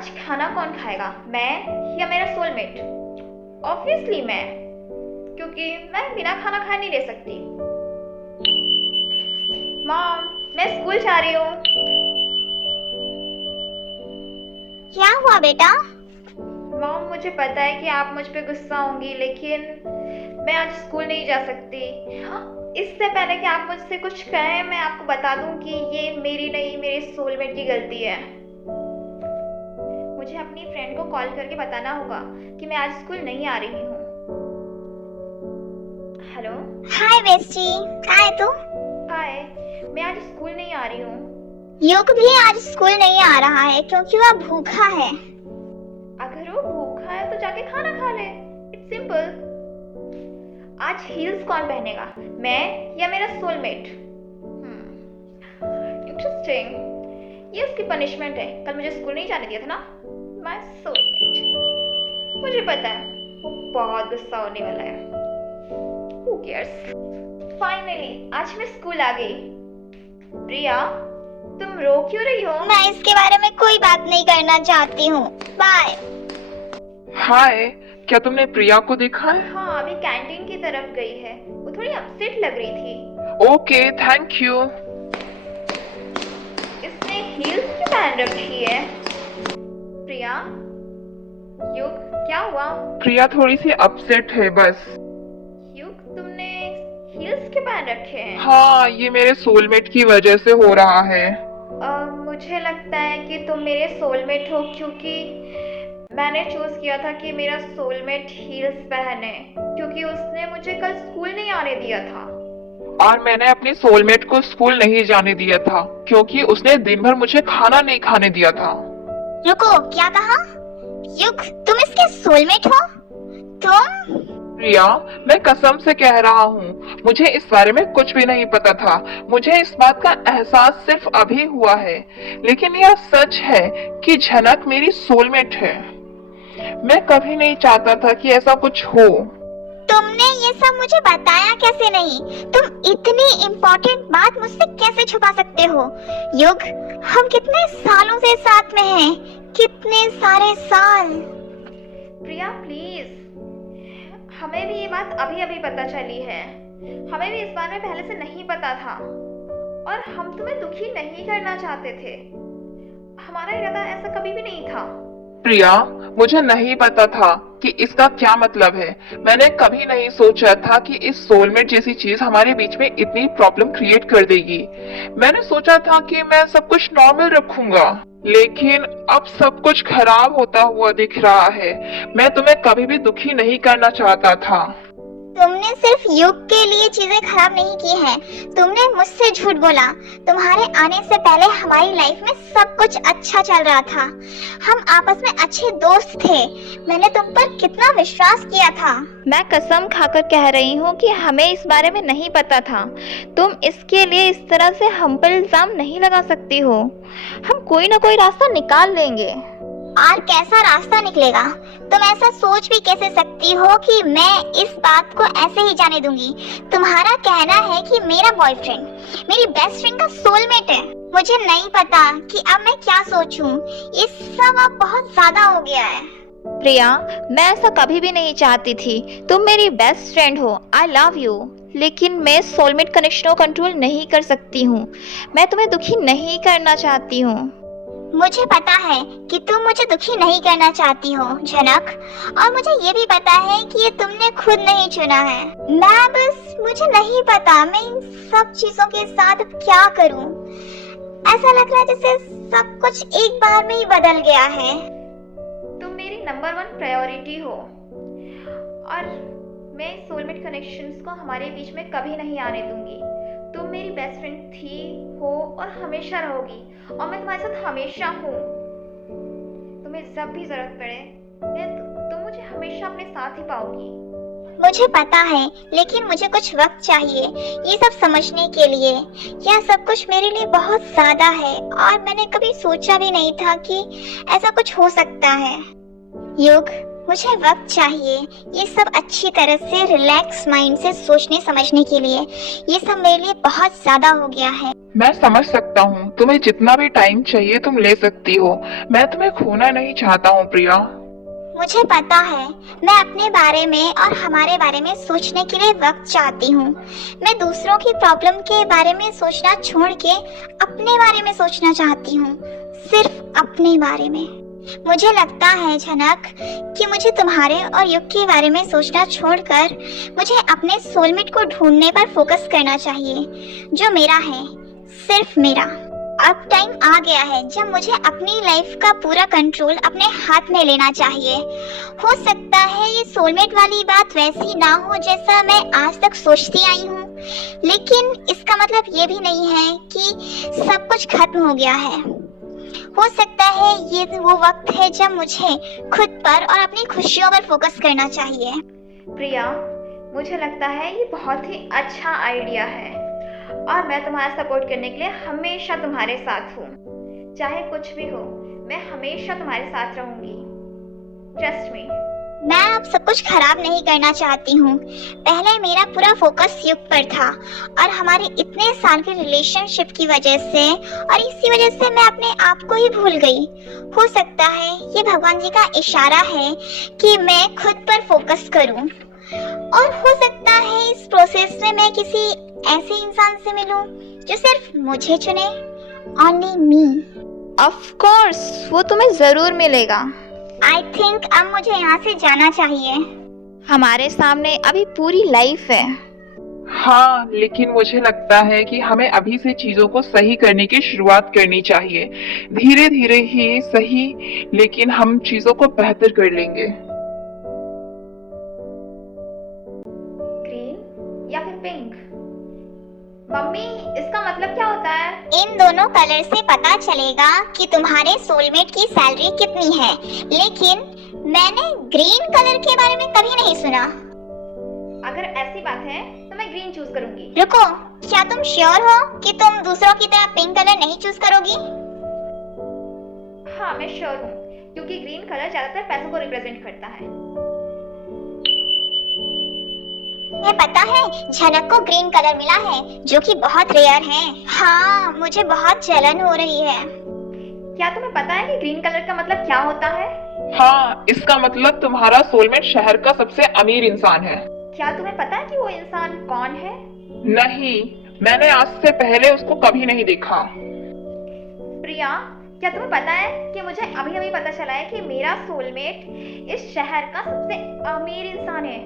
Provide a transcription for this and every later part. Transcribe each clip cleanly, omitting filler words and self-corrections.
आज खाना कौन खाएगा, मैं या मेरा सोलमेट? ऑब्वियसली मैं, क्योंकि मैं बिना खाना खाए नहीं रह सकती। मॉम, मैं स्कूल जा रही हूँ। क्या हुआ बेटा? मॉम, मुझे पता है कि आप मुझ पे गुस्सा होंगी, लेकिन मैं आज स्कूल नहीं जा सकती। इससे पहले कि आप मुझसे कुछ कहें, मैं आपको बता दूं कि ये मेरी नहीं, मेरे सोलमेट की गलती है। मुझे अपनी फ्रेंड को कॉल करके बताना होगा कि मैं आज स्कूल नहीं आ रही हूँ। हेलो। हाय बेस्टी, कहाँ है तू? हाय, मैं आज स्कूल नहीं आ रही हूँ। युग भी आज स्कूल नहीं आ रहा है क्योंकि वह भूखा है। अगर वो भूखा है तो जाके खाना खा ले। It's simple. आज हील्स कौन पहनेगा, मैं या मेरा सोलमेट? इंटरेस्टिंग। ये उसकी पनिशमेंट है। कल मुझे स्कूल नहीं जाने दिया था ना, माय सोलमेट। मुझे पता है वो बहुत गुस्सा होने वाला है। Who cares? फाइनली आज मैं स्कूल आ गई। प्रिया, तुम रो क्यों रही हो? मैं इसके बारे में कोई बात नहीं करना चाहती हूँ। बाय। हाय, क्या तुमने प्रिया को देखा है? हाँ, अभी कैंटीन की तरफ गई है। वो थोड़ी अपसेट लग रही थी। Okay, thank you. इसने हील्स क्यों पहन रखी है? प्रिया, युग, क्या हुआ? प्रिया थोड़ी सी अपसेट है बस। युग, तुमने हील्स क्यों पहन रखे हैं? हाँ, ये मेरे सोलमेट की वजह से हो रहा है। मुझे लगता है कि तुम मेरे सोलमेट हो, क्योंकि मैंने चूज किया था कि मेरा सोलमेट हील्स पहने, क्योंकि उसने मुझे कल स्कूल नहीं आने दिया था। और मैंने अपनी सोलमेट को स्कूल नहीं जाने दिया था क्योंकि उसने दिन भर मुझे खाना नहीं खाने दिया था। रुको, क्या कहा? युग, तुम इसके सोलमेट हो? तुम? प्रिया, मैं कसम से कह रहा हूँ, मुझे इस बारे में कुछ भी नहीं पता था। मुझे इस बात का एहसास सिर्फ अभी हुआ है, लेकिन यह सच है कि झनक मेरी सोलमेट है। मैं कभी नहीं चाहता था कि ऐसा कुछ हो। तुमने ये सब मुझे बताया कैसे नहीं? तुम इतनी इम्पोर्टेंट बात मुझसे कैसे छुपा सकते हो? युग, हम कितने सालों से साथ में हैं, कितने सारे साल। प्रिया प्लीज, हमें भी ये बात अभी अभी पता चली है। हमें भी इस बारे में पहले से नहीं पता था, और हम तुम्हें दुखी नहीं करना चाहते थे। हमारा इरादा ऐसा कभी भी नहीं था। प्रिया, मुझे नहीं पता था कि इसका क्या मतलब है। मैंने कभी नहीं सोचा था कि इस सोलमेट जैसी चीज हमारे बीच में इतनी प्रॉब्लम क्रिएट कर देगी। मैंने सोचा था कि मैं सब कुछ नॉर्मल रखूंगा, लेकिन अब सब कुछ खराब होता हुआ दिख रहा है। मैं तुम्हें कभी भी दुखी नहीं करना चाहता था। तुमने सिर्फ युग के लिए चीजें खराब नहीं की हैं। तुमने मुझसे झूठ बोला। तुम्हारे आने से पहले हमारी लाइफ में सब कुछ अच्छा चल रहा था। हम आपस में अच्छे दोस्त थे। मैंने तुम पर कितना विश्वास किया था। मैं कसम खाकर कह रही हूँ कि हमें इस बारे में नहीं पता था। तुम इसके लिए इस तरह से हम पर इल्जाम नहीं लगा सकती हो। हम कोई ना कोई रास्ता निकाल लेंगे। और कैसा रास्ता निकलेगा? तुम ऐसा सोच भी कैसे सकती हो कि मैं इस बात को ऐसे ही जाने दूंगी? तुम्हारा कहना है कि मेरा बॉयफ्रेंड मेरी बेस्ट फ्रेंड का सोलमेट है। मुझे नहीं पता कि अब मैं क्या सोचूं। ये सब अब बहुत ज्यादा हो गया है। प्रिया, मैं ऐसा कभी भी नहीं चाहती थी। तुम मेरी बेस्ट फ्रेंड हो, आई लव यू, लेकिन मैं सोलमेट कनेक्शन को कंट्रोल नहीं कर सकती हूँ। मैं तुम्हें दुखी नहीं करना चाहती हूँ। मुझे पता है कि तुम मुझे दुखी नहीं करना चाहती हो झनक, और मुझे ये भी पता है कि ये तुमने खुद नहीं चुना है। मुझे नहीं पता मैं इन सब चीजों के साथ क्या करूं। ऐसा लग रहा है जैसे सब कुछ एक बार में ही बदल गया है। तुम मेरी नंबर 1 प्रायोरिटी हो, और मैं सोलमेट कनेक्शंस को हमारे बीच में कभी नहीं आने दूंगी। तुम मेरी बेस्ट फ्रेंड थी, हो और हमेशा रहोगी, और मैं तुम्हारे साथ हमेशा हूँ। तुम्हें जब भी जरूरत पड़े, तुम मुझे हमेशा अपने साथ ही पाओगी। मुझे पता है, लेकिन मुझे कुछ वक्त चाहिए ये सब समझने के लिए। यह सब कुछ मेरे लिए बहुत ज्यादा है, और मैंने कभी सोचा भी नहीं था कि ऐसा कुछ हो सकता है। युग, मुझे वक्त चाहिए ये सब अच्छी तरह से रिलैक्स माइंड से सोचने समझने के लिए। ये सब मेरे लिए बहुत ज्यादा हो गया है। मैं समझ सकता हूँ, तुम्हें जितना भी टाइम चाहिए तुम ले सकती हो। मैं तुम्हें खोना नहीं चाहता हूँ प्रिया। मुझे पता है, मैं अपने बारे में और हमारे बारे में सोचने के लिए वक्त चाहती हूँ। मैं दूसरों की प्रॉब्लम के बारे में सोचना छोड़ के अपने बारे में सोचना चाहती हूँ, सिर्फ अपने बारे में। मुझे लगता है झनक कि मुझे तुम्हारे और युग के बारे में सोचना छोड़कर मुझे अपने सोलमेट को ढूंढने पर फोकस करना चाहिए, जो मेरा है, सिर्फ मेरा। अब टाइम आ गया है जब मुझे अपनी लाइफ का पूरा कंट्रोल अपने हाथ में लेना चाहिए। हो सकता है ये सोलमेट वाली बात वैसी ना हो जैसा मैं आज तक सोचती आई हूँ, लेकिन इसका मतलब ये भी नहीं है कि सब कुछ खत्म हो गया है। हो सकता है ये वो वक्त है जब मुझे खुद पर और अपनी खुशियों पर फोकस करना चाहिए। प्रिया, मुझे लगता है ये बहुत ही अच्छा आइडिया है और मैं तुम्हारा सपोर्ट करने के लिए हमेशा तुम्हारे साथ हूँ। चाहे कुछ भी हो, मैं हमेशा तुम्हारे साथ रहूंगी। Trust me. मैं अब सब कुछ खराब नहीं करना चाहती हूँ। पहले मेरा पूरा फोकस युग पर था और हमारे इतने साल के रिलेशनशिप की वजह से और इसी वजह से मैं अपने आप को ही भूल गई। हो सकता है ये भगवान जी का इशारा है कि मैं खुद पर फोकस करूँ, और हो सकता है इस प्रोसेस में मैं किसी ऐसे इंसान से मिलूं जो सिर्फ मुझे चुने, ओनली मी। ऑफ कोर्स, वो तुम्हें जरूर मिलेगा। आई थिंक अब मुझे यहाँ से जाना चाहिए। हमारे सामने अभी पूरी लाइफ है। हाँ, लेकिन मुझे लगता है कि हमें अभी से चीजों को सही करने की शुरुआत करनी चाहिए। धीरे धीरे ही सही, लेकिन हम चीजों को बेहतर कर लेंगे। ग्रीन या फिर पिंक? मम्मी, इसका मतलब क्या होता है? इन दोनों कलर से पता चलेगा कि तुम्हारे सोलमेट की सैलरी कितनी है, लेकिन मैंने ग्रीन कलर के बारे में कभी नहीं सुना। अगर ऐसी बात है तो मैं ग्रीन चूज करूंगी। रुको, क्या तुम श्योर हो कि तुम दूसरों की तरह पिंक कलर नहीं चूज करोगी? हाँ, मैं श्योर हूँ, क्योंकि ग्रीन कलर ज्यादातर पैसों को रिप्रेजेंट करता है। तुम्हें पता है झनक को ग्रीन कलर मिला है, जो कि बहुत रेयर है। हाँ, मुझे बहुत जलन हो रही है। क्या तुम्हें पता है कि ग्रीन कलर का मतलब क्या होता है? हाँ, इसका मतलब तुम्हारा सोलमेट शहर का सबसे अमीर इंसान है। क्या तुम्हें पता है कि वो इंसान कौन है? नहीं, मैंने आज से पहले उसको कभी नहीं देखा। प्रिया, क्या तुम्हें पता है कि मुझे अभी अभी पता चला है कि मेरा सोलमेट इस शहर का सबसे अमीर इंसान है।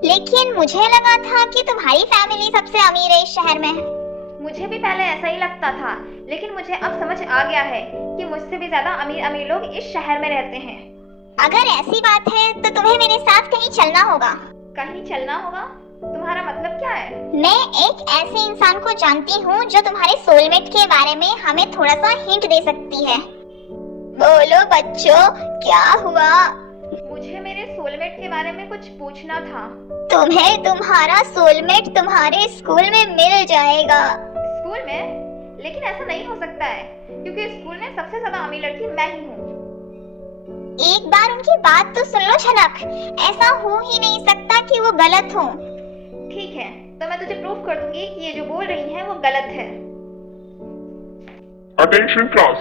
लेकिन मुझे लगा था कि तुम्हारी फैमिली सबसे अमीर है इस शहर में। मुझे भी पहले ऐसा ही लगता था, लेकिन मुझे अब समझ आ गया है कि मुझसे भी ज्यादा अमीर अमीर लोग इस शहर में रहते हैं। अगर ऐसी बात है तो तुम्हें मेरे साथ कहीं चलना होगा। कहीं चलना होगा? तुम्हारा मतलब क्या है? मैं एक ऐसे इंसान को जानती हूँ जो तुम्हारे सोलमेट के बारे में हमें थोड़ा सा हिंट दे सकती है। बोलो बच्चों, क्या हुआ? मुझे मेरे सोलमेट के बारे में कुछ पूछना था। तुम्हें तुम्हारा सोलमेट तुम्हारे स्कूल में मिल जाएगा। स्कूल में? लेकिन ऐसा नहीं हो सकता है, क्योंकि स्कूल में सबसे ज्यादा अमीर लड़की मैं ही हूँ। एक बार उनकी बात तो सुन लो झनक, ऐसा हो ही नहीं सकता कि वो गलत हो। ठीक है, तो मैं तुझे प्रूफ कर दूंगी कि ये जो बोल रही है वो गलत है। अटेंशन क्लास,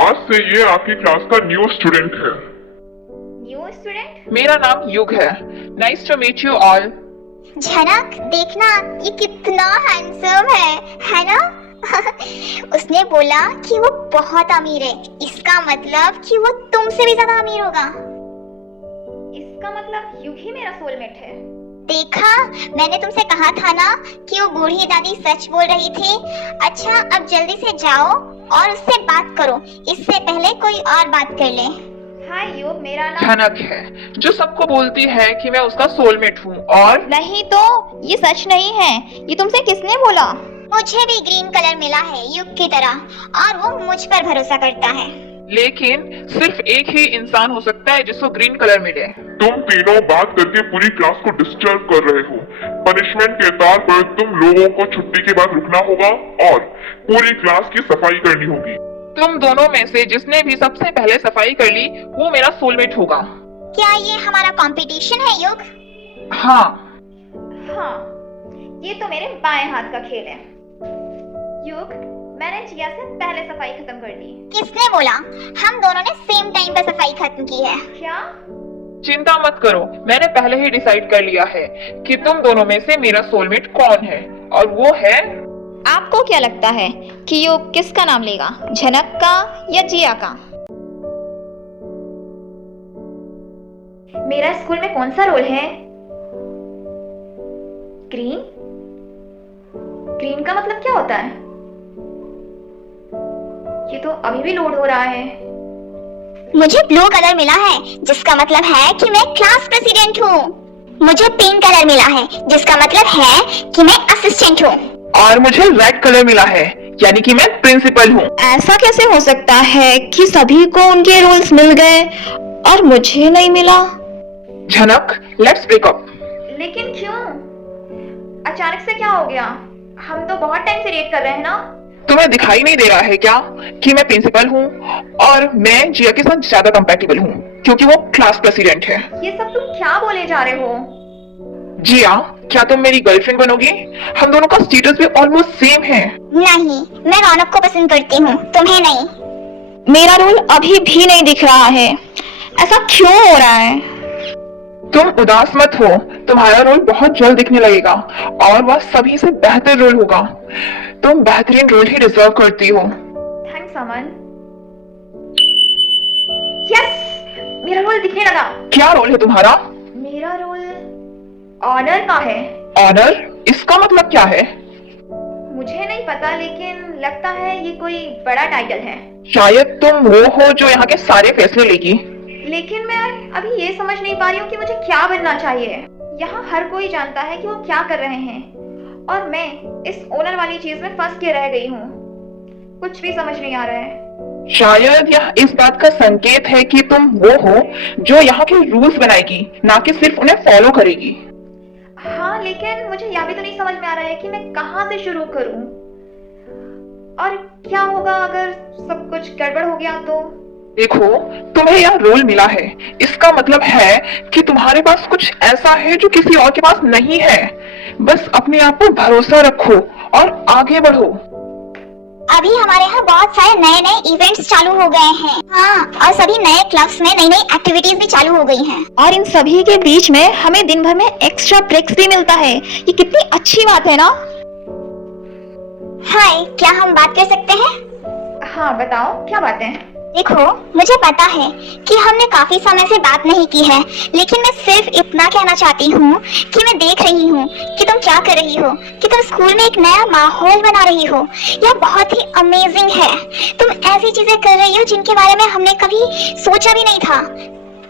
आज से ये आपकी क्लास का न्यू स्टूडेंट है। New student? मेरा नाम युग है। Nice to meet you all. Jhanak, देखना ये कितना हैंडसम है ना? उसने बोला कि वो बहुत अमीर है, इसका मतलब कि वो तुमसे भी ज्यादा अमीर होगा। इसका मतलब युग ही मेरा सोलमेट है। देखा, मैंने तुमसे कहा था ना कि वो बूढ़ी दादी सच बोल रही थी। अच्छा, अब जल्दी से जाओ और उससे बात करो, इससे पहले कोई और बात कर ले। हाय युग, मेरा नाम झनक है, जो सबको बोलती है कि मैं उसका सोलमेट हूँ। और नहीं तो ये सच नहीं है। ये तुमसे किसने बोला? मुझे भी ग्रीन कलर मिला है युग की तरह, और वो मुझ पर भरोसा करता है। लेकिन सिर्फ एक ही इंसान हो सकता है जिसको ग्रीन कलर मिले। तुम तीनों बात करके पूरी क्लास को डिस्टर्ब कर रहे हो। पनिशमेंट के तौर पर तुम लोगों को छुट्टी के बाद रुकना होगा और पूरी क्लास की सफाई करनी होगी। तुम दोनों में से जिसने भी सबसे पहले सफाई कर ली वो मेरा सोलमेट होगा। क्या ये हमारा कंपटीशन है युग? हाँ। हाँ, ये तो मेरे बाएं हाथ का खेल है। युग, मैंने जिया से पहले सफाई खत्म कर दी। किसने बोला? हम दोनों ने सेम टाइम पे सफाई खत्म की है। क्या? चिंता मत करो, मैंने पहले ही डिसाइड कर लिया है कि तुम दोनों में से मेरा सोलमेट कौन है, और वो है। आपको क्या लगता है कि यो किसका नाम लेगा, झनक का या जिया का? मेरा स्कूल में कौन सा रोल है? ग्रीन? ग्रीन का मतलब क्या होता है? ये तो अभी भी लोड हो रहा है। मुझे ब्लू कलर मिला है, जिसका मतलब है कि मैं क्लास प्रेसिडेंट हूँ। मुझे पिंक कलर मिला है, जिसका मतलब है कि मैं असिस्टेंट हूँ। और मुझे रेड कलर मिला है, यानी कि मैं प्रिंसिपल हूँ। ऐसा कैसे हो सकता है कि सभी को उनके रोल्स मिल गए और मुझे नहीं मिला? झनक, लेट्स ब्रेक अप। लेकिन क्यों? अचानक से क्या हो गया? हम तो बहुत टाइम से वेट कर रहे हैं ना। तुम्हें दिखाई नहीं दे रहा है क्या कि मैं प्रिंसिपल हूँ और मैं जिया के साथ ज्यादा कंपैटिबल हूँ, क्योंकि वो क्लास प्रेसिडेंट है। ये सब तुम क्या बोले जा रहे हो? जिया, क्या तुम मेरी गर्लफ्रेंड बनोगी? हम दोनों का स्टेटस भी ऑलमोस्ट सेम है। नहीं, मैं रौनक को पसंद करती हूँ, तुम्हें नहीं। मेरा रोल अभी भी नहीं दिख रहा है, ऐसा क्यों हो रहा है? तुम उदास मत हो, तुम्हारा रोल बहुत जल्द दिखने लगेगा और वह सभी से बेहतर रोल होगा। तुम बेहतरीन रोल ही डिजर्व करती हो। थैंक्स अमन। यस, मेरा रोल दिखने लगा। क्या रोल है तुम्हारा? मेरा रोल ऑनर का है। ऑनर? इसका मतलब क्या है? मुझे नहीं पता, लेकिन लगता है ये कोई बड़ा टाइटल है। शायद तुम वो हो जो यहाँ के सारे फैसले लेगी। लेकिन मैं अभी ये समझ नहीं पा रही हूँ कि मुझे क्या बनना चाहिए। यहाँ हर कोई जानता है कि वो क्या कर रहे हैं और मैं इस ओनर वाली चीज में फंस के रह गई हूँ। कुछ भी समझ नहीं आ रहा है। शायद यह इस बात का संकेत है कि तुम वो हो जो यहाँ के रूल्स बनाएगी, ना कि सिर्फ उन्हें फॉलो करेगी। हाँ, लेकिन मुझे यह भी तो नहीं समझ में आ रहा है कि मैं कहाँ से शुरू करूँ और क्या होगा अगर सब कुछ गड़बड़ हो गया तो। देखो, तुम्हें यह रोल मिला है, इसका मतलब है कि तुम्हारे पास कुछ ऐसा है जो किसी और के पास नहीं है। बस अपने आप पर भरोसा रखो और आगे बढ़ो। अभी हमारे यहाँ बहुत सारे नए नए इवेंट्स चालू हो गए हैं। हाँ, और सभी नए क्लब्स में नई नई एक्टिविटीज भी चालू हो गई हैं। और इन सभी के बीच में हमें दिन भर में एक्स्ट्रा ब्रेक्स भी मिलता है। ये कितनी अच्छी बात है ना? हाय, क्या हम बात कर सकते हैं? हाँ, बताओ क्या बात है? देखो, मुझे पता है कि हमने काफी समय से बात नहीं की है, लेकिन मैं सिर्फ इतना कहना चाहती हूँ कि मैं देख रही हूँ कि तुम क्या कर रही हो, कि तुम स्कूल में एक नया माहौल बना रही हो। यह बहुत ही अमेजिंग है। तुम ऐसी चीजें कर रही हो जिनके बारे में हमने कभी सोचा भी नहीं था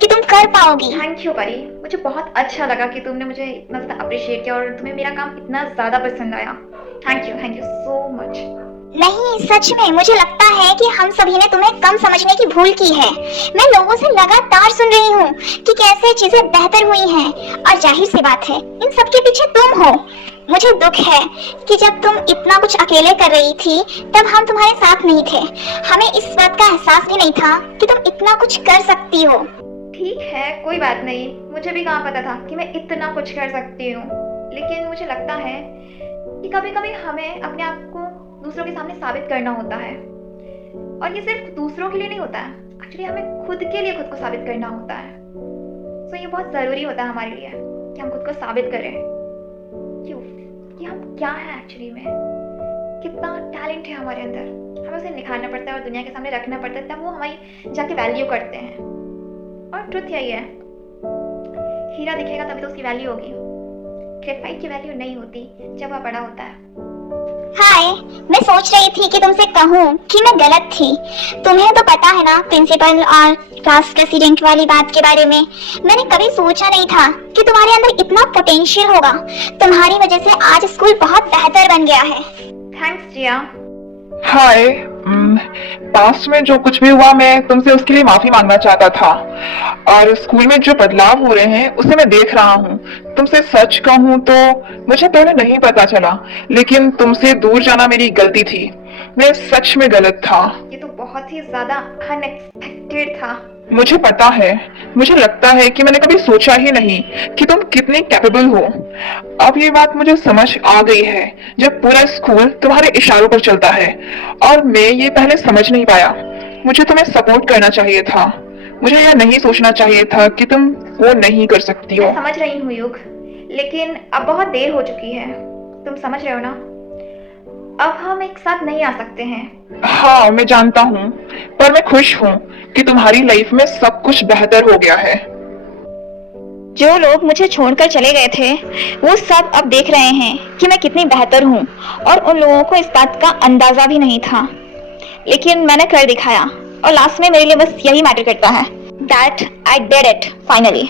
कि तुम कर पाओगी। थैंक यू परी, मुझे बहुत अच्छा लगा कि तुमने मुझे इतना ज़्यादा अप्रिशिएट किया और तुम्हें मेरा काम इतना ज़्यादा पसंद आया। Thank you so much. नहीं, सच में मुझे लगता है कि हम सभी ने तुम्हें कम समझने की भूल की है। मैं लोगों से लगातार सुन रही हूँ कि कैसे चीजें बेहतर हुई हैं, और जाहिर सी बात है इन सब के पीछे तुम हो। मुझे दुख है कि जब तुम इतना कुछ अकेले कर रही थी तब हम तुम्हारे साथ नहीं थे। हमें इस बात का एहसास भी नहीं था कि तुम इतना कुछ कर सकती हो। ठीक है, कोई बात नहीं। मुझे भी कहाँ पता था कि मैं इतना कुछ कर सकती हूँ, लेकिन मुझे लगता है कि कभी कभी हमें अपने आप को दूसरों के सामने साबित करना होता है, और ये सिर्फ दूसरों के लिए नहीं होता है, एक्चुअली हमें खुद के लिए खुद को साबित करना होता है। तो ये बहुत ज़रूरी होता है हमारे लिए कि हम खुद को साबित करें क्यों कि हम क्या है एक्चुअली में, कितना टैलेंट है हमारे अंदर। हमें उसे निखारना पड़ता है और दुनिया के सामने रखना पड़ता है, तब वो हमारी जाके वैल्यू करते हैं। और ट्रुथ यही है, हीरा दिखेगा तभी तो उसकी वैल्यू होगी। ग्रेफाइट की वैल्यू नहीं होती जब वह बड़ा होता है। हाय, मैं सोच रही थी कि तुमसे कहूँ कि मैं गलत थी। तुम्हें तो पता है ना प्रिंसिपल और क्लास प्रेसिडेंट वाली बात के बारे में। मैंने कभी सोचा नहीं था कि तुम्हारे अंदर इतना पोटेंशियल होगा। तुम्हारी वजह से आज स्कूल बहुत बेहतर बन गया है। थैंक्स जिया। हाय, पास्ट में जो कुछ भी हुआ मैं तुमसे उसके लिए माफी मांगना चाहता था, और स्कूल में जो बदलाव हो रहे हैं उसे मैं देख रहा हूँ। तुमसे सच कहूँ तो मुझे पहले नहीं पता चला, लेकिन तुमसे दूर जाना मेरी गलती थी। मैं सच में गलत था। ये तो बहुत ही ज्यादा अनएक्सपेक्टेड था। मुझे पता है, मुझे लगता है कि मैंने कभी सोचा ही नहीं कि तुम कितनी कैपेबल हो। अब ये बात मुझे समझ आ गई है जब पूरा स्कूल तुम्हारे इशारों पर चलता है, और मैं ये पहले समझ नहीं पाया। मुझे तुम्हें सपोर्ट करना चाहिए था, मुझे यह नहीं सोचना चाहिए था कि तुम वो नहीं कर सकती हो। मैं समझ रही हूँ युग, लेकिन अब बहुत देर हो चुकी है। तुम समझ रहे हो ना? अब हम एक साथ नहीं आ सकते हैं। हाँ, मैं जानता हूँ, पर मैं खुश हूँ कि तुम्हारी लाइफ में सब कुछ बेहतर हो गया है। जो लोग मुझे छोड़कर चले गए थे वो सब अब देख रहे हैं कि मैं कितनी बेहतर हूँ, और उन लोगों को इस बात का अंदाजा भी नहीं था, लेकिन मैंने कर दिखाया, और लास्ट में मेरे लिए बस यही मैटर करता है। That I did it finally.